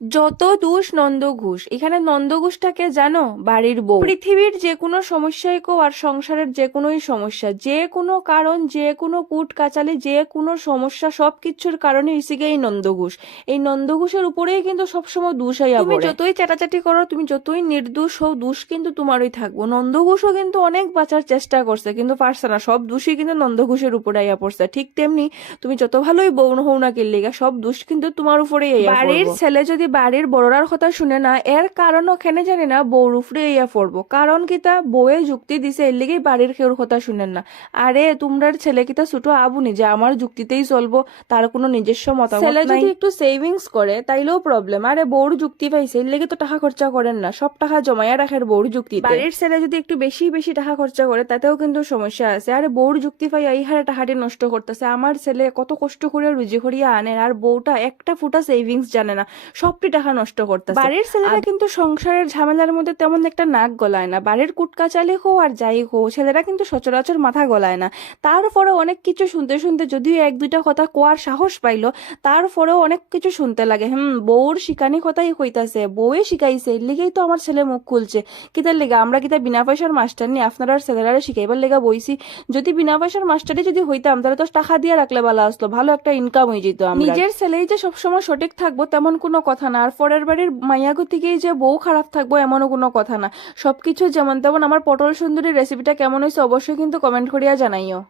যত দোষ নন্দ ঘোষ। এখানে নন্দ ঘোষটাকে জানো? বাড়ির বউ। পৃথিবীর যে কোনো সমস্যাই কো আর সংসারের যে কোনোই সমস্যা, যে কোনো কারণ, যে কোনো কুট কাচালি, যে কোনো সমস্যা, সবকিছুর কারণে হইছে গিয়ে এই নন্দ ঘোষ। এই নন্দ ঘোষের উপরেই কিন্তু সবসময় দোষ আইয়া পড়ে। তুমি যতই চাটাচাটি করো, তুমি যতই নির্দোষ হও, দোষ কিন্তু তোমারই থাকবো। নন্দ ঘোষও কিন্তু অনেক বাঁচার চেষ্টা করছে, কিন্তু পারছে না। সব দোষই কিন্তু নন্দ ঘোষের উপরে আইয়া পড়ছে। ঠিক তেমনি তুমি যত ভালোই বউ হও না কিল্লিগা, সব দোষ কিন্তু তোমার উপরেই আইয়া পড়বো। বাড়ির ছেলে যদি বাড়ির বড়রার কথা শুনে না, এর কারণ ওখানে জানি না বউর উপরে ইয়া পড়বো। কারণ কিতা, বউয়ে যুক্তি দিছে, এর লিগেই বাড়ির কেউর কথা শুনেন না। আরে তোমরার ছেলে কিতা ছোট আবুনি যে আমার যুক্তিতেই চলবো, তার কোনো নিজস্ব মতামত নাই? ছেলে যদি একটু সেভিংস করে তাইলেও প্রবলেম। আরে বউর যুক্তি পাইছে, এর লেগে তো টাকা খরচা করেন না, সব টাকা জমাইয়া রাখেন বউর যুক্তিতে। বাড়ির ছেলে যদি একটু বেশি বেশি টাকা খরচা করে তাতেও কিন্তু সমস্যা আছে। আরে বউর যুক্তি পাই এই হারে টাকাটি নষ্ট করতেছে। আমার ছেলে কত কষ্ট করে রুজি করিয়া আনে, আর বউটা একটা ফুটা সেভিংস জানে না, সবটি টাকা নষ্ট করতেছে। বাড়ির ছেলেরা কিন্তু সংসারের ঝামেলার মধ্যে তেমন একটা নাক গলায় না। বাড়ির কুটকাচালি হো আর যাই হো, ছেলেরা কিন্তু সচরাচর মাথা গলায় না। তারপরে অনেক কিছু শুনতে শুনতে যদিও এক দুইটা কথা কোয়ার সাহস পাইলো, তারপরেও অনেক কিছু শুনতে লাগে। বউর শিকানি কথাই কইতাছে, বউয়ে শিখাইছে, এর লিগেই তো আমার ছেলে মুখ খুলছে। কিতার লেগে আমরা কিতা বিনা পয়সার মাস্টার নি আপনারা ছেলেরা শিখাইবার লেগা বইছি? যদি বিনা পয়সার মাস্টারই যদি হইতাম, তাহলে তো টাকা দিয়ে রাখলে ভালো আসলো, ভালো একটা ইনকাম হয়ে যেত। নিজের ছেলেই যে সবসময় সঠিক থাকবো তেমন কোনো কথা না, আর পরের বাড়ির মাইয়াগো থেকেই যে বউ খারাপ থাকবো এমনও কোনো কথা না। সবকিছু যেমন তেমন। আমার পটল সুন্দরী রেসিপিটা কেমন হয়েছে অবশ্যই কিন্তু কমেন্ট করিয়া জানাইও।